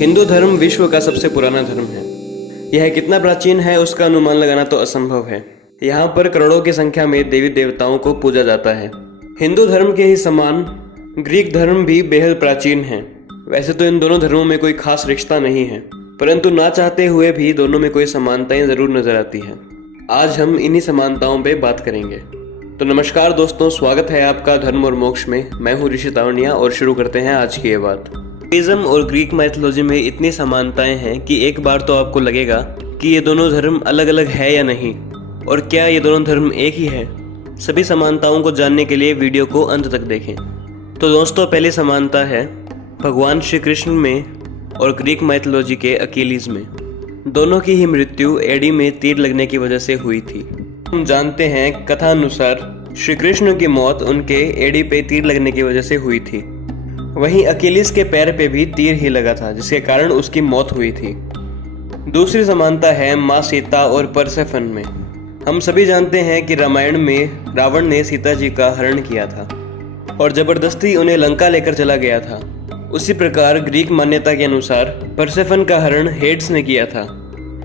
हिंदू धर्म विश्व का सबसे पुराना धर्म है। यह कितना प्राचीन है उसका अनुमान लगाना तो असंभव है। यहाँ पर करोड़ों की संख्या में देवी देवताओं को पूजा जाता है। हिंदू धर्म के ही समान ग्रीक धर्म भी बेहद प्राचीन है। वैसे तो इन दोनों धर्मों में कोई खास रिश्ता नहीं है, परंतु ना चाहते हुए भी दोनों में कोई समानताएं जरूर नजर आती हैं। आज हम इन्हीं समानताओं पे बात करेंगे। तो नमस्कार दोस्तों, स्वागत है आपका धर्म और मोक्ष में। मैं हूँ ऋषि तावड़िया और शुरू करते हैं आज की ये बात। हिंदुइज्म और ग्रीक माइथोलॉजी में इतनी समानताएं हैं कि एक बार तो आपको लगेगा कि ये दोनों धर्म अलग अलग है या नहीं, और क्या ये दोनों धर्म एक ही है। सभी समानताओं को जानने के लिए वीडियो को अंत तक देखें। तो दोस्तों, पहली समानता है भगवान श्री कृष्ण में और ग्रीक माइथोलॉजी के अकीलीज में। दोनों की ही मृत्यु एड़ी में तीर लगने की वजह से हुई थी। हम जानते हैं कथा अनुसार श्री कृष्ण की मौत उनके एड़ी पे तीर लगने की वजह से हुई थी। वहीं अकीलीस के पैर पे भी तीर ही लगा था, जिसके कारण उसकी मौत हुई थी। दूसरी समानता है माँ सीता और परसेफन में। हम सभी जानते हैं कि रामायण में रावण ने सीता जी का हरण किया था और जबरदस्ती उन्हें लंका लेकर चला गया था। उसी प्रकार ग्रीक मान्यता के अनुसार परसेफन का हरण हेड्स ने किया था।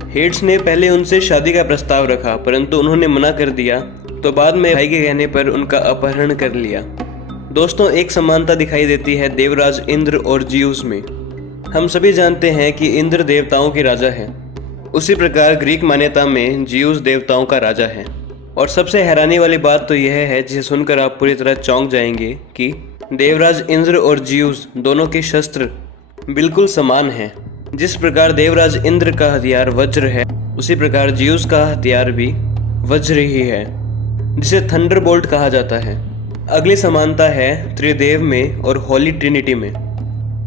हेड्स ने पहले उनसे शादी का प्रस्ताव रखा, परंतु उन्होंने मना कर दिया, तो बाद में भाई के कहने पर उनका अपहरण कर लिया। दोस्तों, एक समानता दिखाई देती है देवराज इंद्र और जियूस में। हम सभी जानते हैं कि इंद्र देवताओं की राजा है। उसी प्रकार ग्रीक मान्यता में जियूस देवताओं का राजा है। और सबसे हैरानी वाली बात तो यह है, जिसे सुनकर आप पूरी तरह चौंक जाएंगे, कि देवराज इंद्र और जियूस दोनों के शस्त्र बिल्कुल समान हैं। जिस प्रकार देवराज इंद्र का हथियार वज्र है, उसी प्रकार जियूस का हथियार भी वज्र ही है, जिसे थंडरबोल्ट कहा जाता है। अगली समानता है त्रिदेव में और होली ट्रिनिटी में।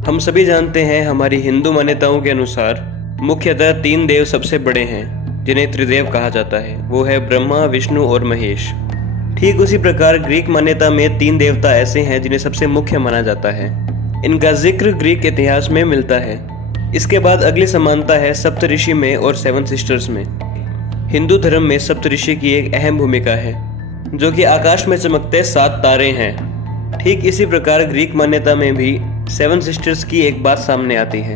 हम सभी जानते हैं हमारी हिंदू मान्यताओं के अनुसार मुख्यतः 3 देव सबसे बड़े हैं, जिन्हें त्रिदेव कहा जाता है। वो है ब्रह्मा, विष्णु और महेश। ठीक उसी प्रकार ग्रीक मान्यता में 3 देवता ऐसे हैं जिन्हें सबसे मुख्य माना जाता है। इनका जिक्र ग्रीक इतिहास में मिलता है। इसके बाद अगली समानता है सप्तऋषि में और 7 सिस्टर्स में। हिंदू धर्म में सप्तऋषि की एक अहम भूमिका है, जो कि आकाश में चमकते 7 तारे हैं। ठीक इसी प्रकार ग्रीक मान्यता में भी 7 सिस्टर्स की एक बात सामने आती है।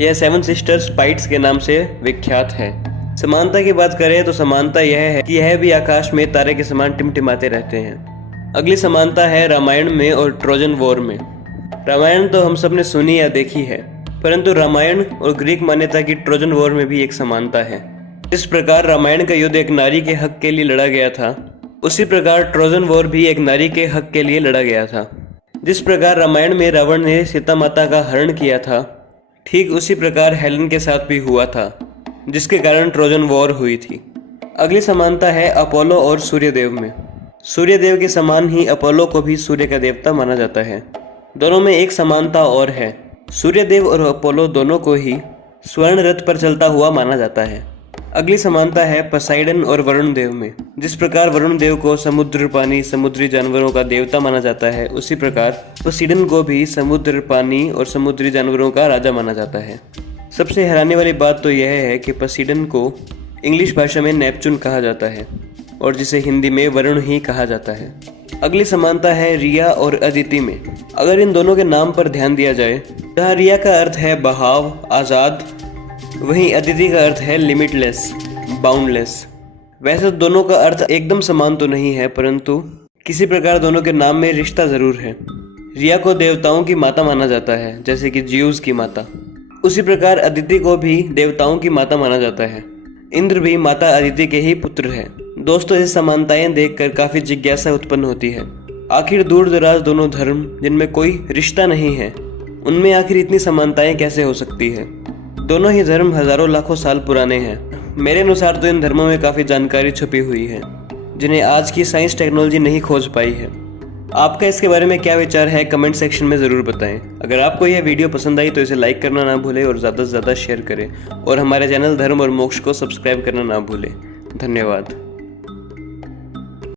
यह 7 सिस्टर्स पाइट्स के नाम से विख्यात है। समानता की बात करें तो समानता यह है कि यह भी आकाश में तारे के समान टिमटिमाते रहते हैं। अगली समानता है रामायण में और ट्रोजन वॉर में। रामायण तो हम सब ने सुनी या देखी है, परंतु रामायण और ग्रीक मान्यता की ट्रोजन वॉर में भी एक समानता है। इस प्रकार रामायण का युद्ध एक नारी के हक के लिए लड़ा गया था, उसी प्रकार ट्रोजन वॉर भी एक नारी के हक के लिए लड़ा गया था। जिस प्रकार रामायण में रावण ने सीता माता का हरण किया था, ठीक उसी प्रकार हेलन के साथ भी हुआ था, जिसके कारण ट्रोजन वॉर हुई थी। अगली समानता है अपोलो और सूर्यदेव में। सूर्यदेव के समान ही अपोलो को भी सूर्य का देवता माना जाता है। दोनों में एक समानता और है, सूर्यदेव और अपोलो दोनों को ही स्वर्ण रथ पर चलता हुआ माना जाता है। अगली समानता है पोसाइडन और वरुण देव में। जिस प्रकार वरुण देव को समुद्र, पानी, समुद्री जानवरों का देवता माना जाता है, उसी प्रकार पोसाइडन को भी समुद्र, पानी और समुद्री जानवरों का राजा माना जाता है। सबसे हैरानी वाली बात तो यह है कि पोसाइडन को इंग्लिश भाषा में नेपच्यून कहा जाता है और जिसे हिंदी में वरुण ही कहा जाता है। अगली समानता है रिया और अदिति में। अगर इन दोनों के नाम पर ध्यान दिया जाए, जहाँ रिया का अर्थ है बहाव, आज़ाद, वहीं अदिति का अर्थ है लिमिटलेस, बाउंडलेस। वैसे दोनों का अर्थ एकदम समान तो नहीं है, परंतु किसी प्रकार दोनों के नाम में रिश्ता जरूर है। रिया को देवताओं की माता माना जाता है, जैसे कि जियूस की माता। उसी प्रकार अदिति को भी देवताओं की माता माना जाता है। इंद्र भी माता अदिति के ही पुत्र है। दोस्तों, ये समानताएं देखकर काफी जिज्ञासा उत्पन्न होती है। आखिर दूर दराज दोनों धर्म जिनमें कोई रिश्ता नहीं है, उनमें आखिर इतनी समानताएं कैसे हो सकती है। दोनों ही धर्म हजारों लाखों साल पुराने हैं। मेरे अनुसार तो इन धर्मों में काफ़ी जानकारी छुपी हुई है, जिन्हें आज की साइंस टेक्नोलॉजी नहीं खोज पाई है। आपका इसके बारे में क्या विचार है, कमेंट सेक्शन में ज़रूर बताएं। अगर आपको यह वीडियो पसंद आई तो इसे लाइक करना ना भूलें और ज़्यादा से ज़्यादा शेयर करें, और हमारे चैनल धर्म और मोक्ष को सब्सक्राइब करना ना भूलें। धन्यवाद।